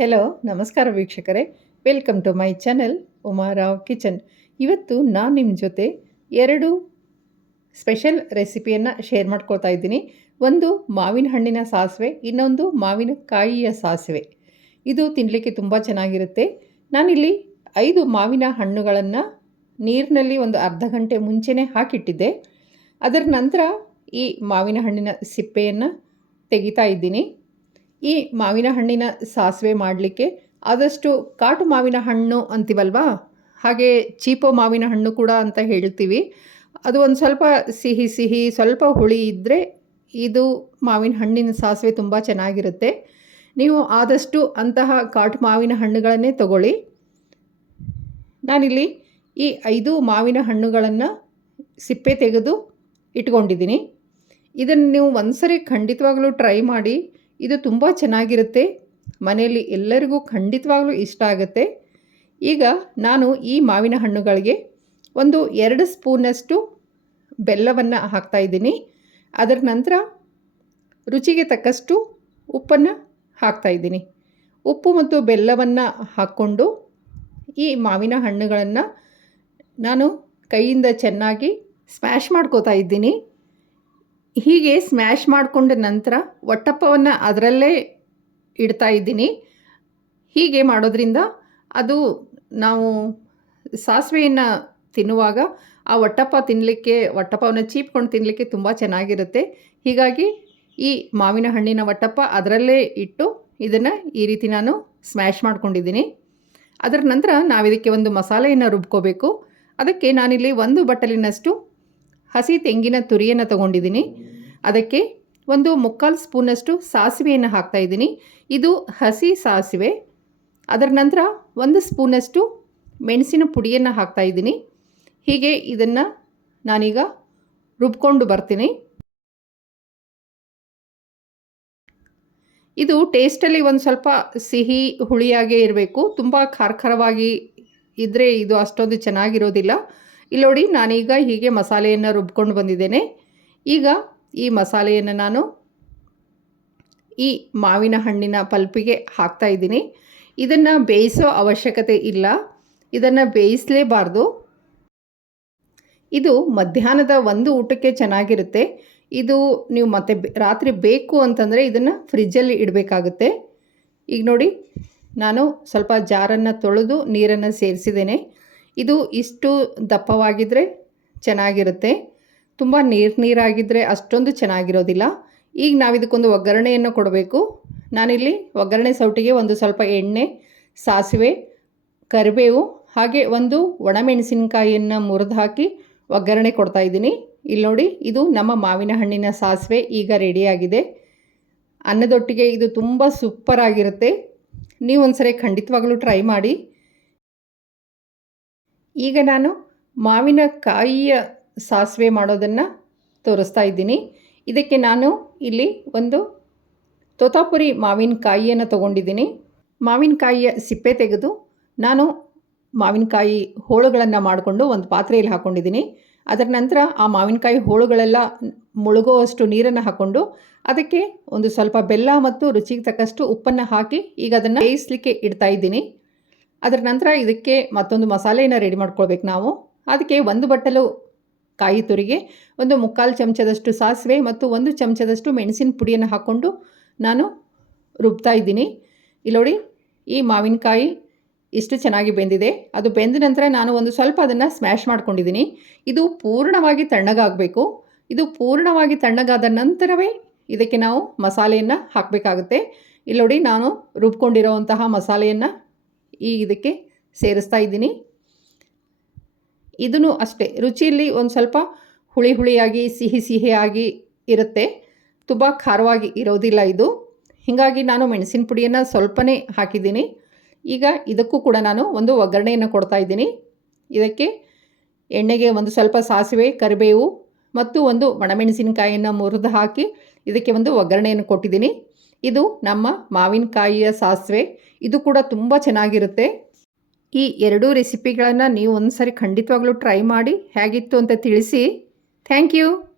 Hello ನಮಸ್ಕಾರ ವೀಕ್ಷಕರೇ. Welcome to my channel Uma Rao kitchen ಇವತ್ತು ನಾನು ನಿಮ್ಮ ಜೊತೆ ಎರಡು ಸ್ಪೆಷಲ್ ರೆಸಿಪಿಯನ್ನು ಶೇರ್ ಮಾಡ್ಕೊಳ್ತಾ ಇದ್ದೀನಿ. ಒಂದು ಮಾವಿನ ಹಣ್ಣಿನ ಸಾಸಿವೆ, ಇನ್ನೊಂದು ಮಾವಿನ ಕಾಯಿಯ ಸಾಸಿವೆ. ಇದು ತಿನ್ನಲಿಕ್ಕೆ ತುಂಬ ಚೆನ್ನಾಗಿರುತ್ತೆ. ನಾನಿಲ್ಲಿ ಐದು ಮಾವಿನ ಹಣ್ಣುಗಳನ್ನು ನೀರಿನಲ್ಲಿ ಒಂದು ಅರ್ಧ ಗಂಟೆ ಮುಂಚೆನೇ ಹಾಕಿಟ್ಟಿದ್ದೆ. ಅದರ ನಂತರ ಈ ಮಾವಿನ ಹಣ್ಣಿನ ಸಿಪ್ಪೆಯನ್ನು ತೆಗಿತಾ ಇದ್ದೀನಿ. ಈ ಮಾವಿನ ಹಣ್ಣಿನ ಸಾಸಿವೆ ಮಾಡಲಿಕ್ಕೆ ಆದಷ್ಟು ಕಾಟು ಮಾವಿನ ಹಣ್ಣು ಅಂತೀವಲ್ವಾ? ಹಾಗೆ ಚೀಪೋ ಮಾವಿನ ಹಣ್ಣು ಕೂಡ ಅಂತ ಹೇಳ್ತೀವಿ. ಅದು ಒಂದು ಸ್ವಲ್ಪ ಸಿಹಿ ಸಿಹಿ, ಸ್ವಲ್ಪ ಹುಳಿ ಇದ್ದರೆ ಇದು ಮಾವಿನ ಹಣ್ಣಿನ ಸಾಸಿವೆ ತುಂಬ ಚೆನ್ನಾಗಿರುತ್ತೆ. ನೀವು ಆದಷ್ಟು ಅಂತಹ ಕಾಟು ಮಾವಿನ ಹಣ್ಣುಗಳನ್ನೇ ತಗೊಳ್ಳಿ. ನಾನಿಲ್ಲಿ ಈ ಐದು ಮಾವಿನ ಹಣ್ಣುಗಳನ್ನು ಸಿಪ್ಪೆ ತೆಗೆದು ಇಟ್ಕೊಂಡಿದ್ದೀನಿ. ಇದನ್ನು ನೀವು ಒಂದ್ಸರಿ ಖಂಡಿತವಾಗಲೂ ಟ್ರೈ ಮಾಡಿ. ಇದು ತುಂಬ ಚೆನ್ನಾಗಿರುತ್ತೆ. ಮನೆಯಲ್ಲಿ ಎಲ್ಲರಿಗೂ ಖಂಡಿತವಾಗ್ಲೂ ಇಷ್ಟ ಆಗುತ್ತೆ. ಈಗ ನಾನು ಈ ಮಾವಿನ ಹಣ್ಣುಗಳಿಗೆ ಒಂದು ಎರಡು ಸ್ಪೂನಷ್ಟು ಬೆಲ್ಲವನ್ನು ಹಾಕ್ತಾಯಿದ್ದೀನಿ ಅದರ ನಂತರ ರುಚಿಗೆ ತಕ್ಕಷ್ಟು ಉಪ್ಪನ್ನು ಹಾಕ್ತಾಯಿದ್ದೀನಿ ಉಪ್ಪು ಮತ್ತು ಬೆಲ್ಲವನ್ನು ಹಾಕ್ಕೊಂಡು ಈ ಮಾವಿನ ಹಣ್ಣುಗಳನ್ನು ನಾನು ಕೈಯಿಂದ ಚೆನ್ನಾಗಿ ಸ್ಮ್ಯಾಶ್ ಮಾಡ್ಕೋತಾ ಇದ್ದೀನಿ. ಹೀಗೆ ಸ್ಮ್ಯಾಶ್ ಮಾಡಿಕೊಂಡ ನಂತರ ಒಟ್ಟಪ್ಪವನ್ನು ಅದರಲ್ಲೇ ಇಡ್ತಾ ಇದ್ದೀನಿ. ಹೀಗೆ ಮಾಡೋದ್ರಿಂದ ಅದು ನಾವು ಸಾಸಿವೆಯನ್ನು ತಿನ್ನುವಾಗ ಆ ಒಟ್ಟಪ್ಪ ತಿನ್ನಲಿಕ್ಕೆ ಒಟ್ಟಪ್ಪವನ್ನು ಚೀಪ್ಕೊಂಡು ತಿನ್ನಲಿಕ್ಕೆ ತುಂಬ ಚೆನ್ನಾಗಿರುತ್ತೆ. ಹೀಗಾಗಿ ಈ ಮಾವಿನ ಹಣ್ಣಿನ ಒಟ್ಟಪ್ಪ ಅದರಲ್ಲೇ ಇಟ್ಟು ಇದನ್ನು ಈ ರೀತಿ ನಾನು ಸ್ಮ್ಯಾಶ್ ಮಾಡ್ಕೊಂಡಿದ್ದೀನಿ. ಅದರ ನಂತರ ನಾವಿದಕ್ಕೆ ಒಂದು ಮಸಾಲೆಯನ್ನು ರುಬ್ಕೋಬೇಕು. ಅದಕ್ಕೆ ನಾನಿಲ್ಲಿ ಒಂದು ಬಟ್ಟಲಿನಷ್ಟು ಹಸಿ ತೆಂಗಿನ ತುರಿಯನ್ನು ತಗೊಂಡಿದ್ದೀನಿ. ಅದಕ್ಕೆ ಒಂದು ಮುಕ್ಕಾಲು ಸ್ಪೂನಷ್ಟು ಸಾಸಿವೆಯನ್ನು ಹಾಕ್ತಾಯಿದ್ದೀನಿ ಇದು ಹಸಿ ಸಾಸಿವೆ. ಅದರ ನಂತರ ಒಂದು ಸ್ಪೂನಷ್ಟು ಮೆಣಸಿನ ಪುಡಿಯನ್ನು ಹಾಕ್ತಾಯಿದ್ದೀನಿ ಹೀಗೆ ಇದನ್ನು ನಾನೀಗ ರುಬ್ಕೊಂಡು ಬರ್ತೀನಿ. ಇದು ಟೇಸ್ಟಲ್ಲಿ ಒಂದು ಸ್ವಲ್ಪ ಸಿಹಿ ಹುಳಿಯಾಗೇ ಇರಬೇಕು. ತುಂಬ ಖಾರಖರವಾಗಿ ಇದ್ದರೆ ಇದು ಅಷ್ಟೊಂದು ಚೆನ್ನಾಗಿರೋದಿಲ್ಲ. ಇಲ್ಲಿ ನೋಡಿ ನಾನೀಗ ಹೀಗೆ ಮಸಾಲೆಯನ್ನು ರುಬ್ಕೊಂಡು ಬಂದಿದ್ದೇನೆ. ಈಗ ಈ ಮಸಾಲೆಯನ್ನು ನಾನು ಈ ಮಾವಿನ ಹಣ್ಣಿನ ಪಲ್ಪಿಗೆ ಹಾಕ್ತಾ ಇದ್ದೀನಿ. ಇದನ್ನು ಬೇಯಿಸೋ ಅವಶ್ಯಕತೆ ಇಲ್ಲ. ಇದನ್ನು ಬೇಯಿಸಲೇಬಾರ್ದು. ಇದು ಮಧ್ಯಾಹ್ನದ ಒಂದು ಊಟಕ್ಕೆ ಚೆನ್ನಾಗಿರುತ್ತೆ. ಇದು ನೀವು ಮತ್ತೆ ರಾತ್ರಿ ಬೇಕು ಅಂತಂದರೆ ಇದನ್ನು ಫ್ರಿಜ್ಜಲ್ಲಿ ಇಡಬೇಕಾಗುತ್ತೆ. ಈಗ ನೋಡಿ, ನಾನು ಸ್ವಲ್ಪ ಜಾರನ್ನು ತೊಳೆದು ನೀರನ್ನು ಸೇರಿಸಿದ್ದೇನೆ. ಇದು ಇಷ್ಟು ದಪ್ಪವಾಗಿದ್ದರೆ ಚೆನ್ನಾಗಿರುತ್ತೆ. ತುಂಬ ನೀರು ನೀರಾಗಿದ್ದರೆ ಅಷ್ಟೊಂದು ಚೆನ್ನಾಗಿರೋದಿಲ್ಲ. ಈಗ ನಾವು ಇದಕ್ಕೊಂದು ಒಗ್ಗರಣೆಯನ್ನು ಕೊಡಬೇಕು. ನಾನಿಲ್ಲಿ ಒಗ್ಗರಣೆ ಸೌಟಿಗೆ ಒಂದು ಸ್ವಲ್ಪ ಎಣ್ಣೆ, ಸಾಸಿವೆ, ಕರಿಬೇವು, ಹಾಗೆ ಒಂದು ಒಣಮೆಣಸಿನಕಾಯಿಯನ್ನು ಮುರಿದು ಹಾಕಿ ಒಗ್ಗರಣೆ ಕೊಡ್ತಾ ಇದ್ದೀನಿ. ಇಲ್ಲಿ ನೋಡಿ, ಇದು ನಮ್ಮ ಮಾವಿನ ಹಣ್ಣಿನ ಸಾಸಿವೆ ಈಗ ರೆಡಿಯಾಗಿದೆ. ಅನ್ನದೊಟ್ಟಿಗೆ ಇದು ತುಂಬ ಸೂಪರ್ ಆಗಿರುತ್ತೆ. ನೀವು ಒಂದ್ಸರಿ ಖಂಡಿತವಾಗಲೂ ಟ್ರೈ ಮಾಡಿ. ಈಗ ನಾನು ಮಾವಿನ ಕಾಯಿಯ ಸಾಸಿವೆ ಮಾಡೋದನ್ನು ತೋರಿಸ್ತಾ ಇದ್ದೀನಿ. ಇದಕ್ಕೆ ನಾನು ಇಲ್ಲಿ ಒಂದು ತೋತಾಪುರಿ ಮಾವಿನಕಾಯಿಯನ್ನು ತೊಗೊಂಡಿದ್ದೀನಿ. ಮಾವಿನಕಾಯಿಯ ಸಿಪ್ಪೆ ತೆಗೆದು ನಾನು ಮಾವಿನಕಾಯಿ ಹೋಳುಗಳನ್ನು ಮಾಡಿಕೊಂಡು ಒಂದು ಪಾತ್ರೆಯಲ್ಲಿ ಹಾಕ್ಕೊಂಡಿದ್ದೀನಿ ಅದರ ನಂತರ ಆ ಮಾವಿನಕಾಯಿ ಹೋಳುಗಳೆಲ್ಲ ಮುಳುಗುವಷ್ಟು ನೀರನ್ನು ಹಾಕ್ಕೊಂಡು ಅದಕ್ಕೆ ಒಂದು ಸ್ವಲ್ಪ ಬೆಲ್ಲ ಮತ್ತು ರುಚಿಗೆ ತಕ್ಕಷ್ಟು ಉಪ್ಪನ್ನು ಹಾಕಿ ಈಗ ಅದನ್ನು ಬೇಯಿಸಲಿಕ್ಕೆ ಇಡ್ತಾ ಇದ್ದೀನಿ. ಅದರ ನಂತರ ಇದಕ್ಕೆ ಮತ್ತೊಂದು ಮಸಾಲೆಯನ್ನು ರೆಡಿ ಮಾಡ್ಕೊಳ್ಬೇಕು ನಾವು. ಅದಕ್ಕೆ ಒಂದು ಬಟ್ಟಲು ಕಾಯಿ ತುರಿಗೆ, ಒಂದು ಮುಕ್ಕಾಲು ಚಮಚದಷ್ಟು ಸಾಸಿವೆ ಮತ್ತು ಒಂದು ಚಮಚದಷ್ಟು ಮೆಣಸಿನ ಪುಡಿಯನ್ನು ಹಾಕ್ಕೊಂಡು ನಾನು ರುಬ್ತಾ ಇದ್ದೀನಿ. ಇಲ್ಲೋಡಿ ಈ ಮಾವಿನಕಾಯಿ ಇಷ್ಟು ಚೆನ್ನಾಗಿ ಬೆಂದಿದೆ. ಅದು ಬೆಂದ ನಂತರ ನಾನು ಒಂದು ಸ್ವಲ್ಪ ಅದನ್ನು ಸ್ಮ್ಯಾಶ್ ಮಾಡ್ಕೊಂಡಿದ್ದೀನಿ. ಇದು ಪೂರ್ಣವಾಗಿ ತಣ್ಣಗಾಗಬೇಕು. ಇದು ಪೂರ್ಣವಾಗಿ ತಣ್ಣಗಾದ ನಂತರವೇ ಇದಕ್ಕೆ ನಾವು ಮಸಾಲೆಯನ್ನು ಹಾಕಬೇಕಾಗುತ್ತೆ. ಇಲ್ಲೋಡಿ ನಾನು ರುಬ್ಕೊಂಡಿರೋವಂತಹ ಮಸಾಲೆಯನ್ನು ಈ ಇದಕ್ಕೆ ಸೇರಿಸ್ತಾ ಇದ್ದೀನಿ. ಇದನ್ನು ಅಷ್ಟೇ, ರುಚಿಯಲ್ಲಿ ಒಂದು ಸ್ವಲ್ಪ ಹುಳಿ ಹುಳಿಯಾಗಿ, ಸಿಹಿ ಸಿಹಿಯಾಗಿ ಇರುತ್ತೆ. ತುಂಬ ಖಾರವಾಗಿ ಇರೋದಿಲ್ಲ ಇದು. ಹೀಗಾಗಿ ನಾನು ಮೆಣಸಿನ ಪುಡಿಯನ್ನು ಸ್ವಲ್ಪನೇ ಹಾಕಿದ್ದೀನಿ. ಈಗ ಇದಕ್ಕೂ ಕೂಡ ನಾನು ಒಂದು ಒಗ್ಗರಣೆಯನ್ನು ಕೊಡ್ತಾ ಇದ್ದೀನಿ. ಇದಕ್ಕೆ ಎಣ್ಣೆಗೆ ಒಂದು ಸ್ವಲ್ಪ ಸಾಸಿವೆ, ಕರಿಬೇವು ಮತ್ತು ಒಂದು ಒಣಮೆಣಸಿನಕಾಯಿಯನ್ನು ಮುರಿದು ಹಾಕಿ ಇದಕ್ಕೆ ಒಂದು ಒಗ್ಗರಣೆಯನ್ನು ಕೊಟ್ಟಿದ್ದೀನಿ. ಇದು ನಮ್ಮ ಮಾವಿನಕಾಯಿಯ ಸಾಸಿವೆ. ಇದು ಕೂಡ ತುಂಬ ಚೆನ್ನಾಗಿರುತ್ತೆ. ಈ ಎರಡೂ ರೆಸಿಪಿಗಳನ್ನು ನೀವು ಒಂದು ಸಾರಿ ಖಂಡಿತವಾಗ್ಲೂ ಟ್ರೈ ಮಾಡಿ ಹೇಗಿತ್ತು ಅಂತ ತಿಳಿಸಿ. Thank you.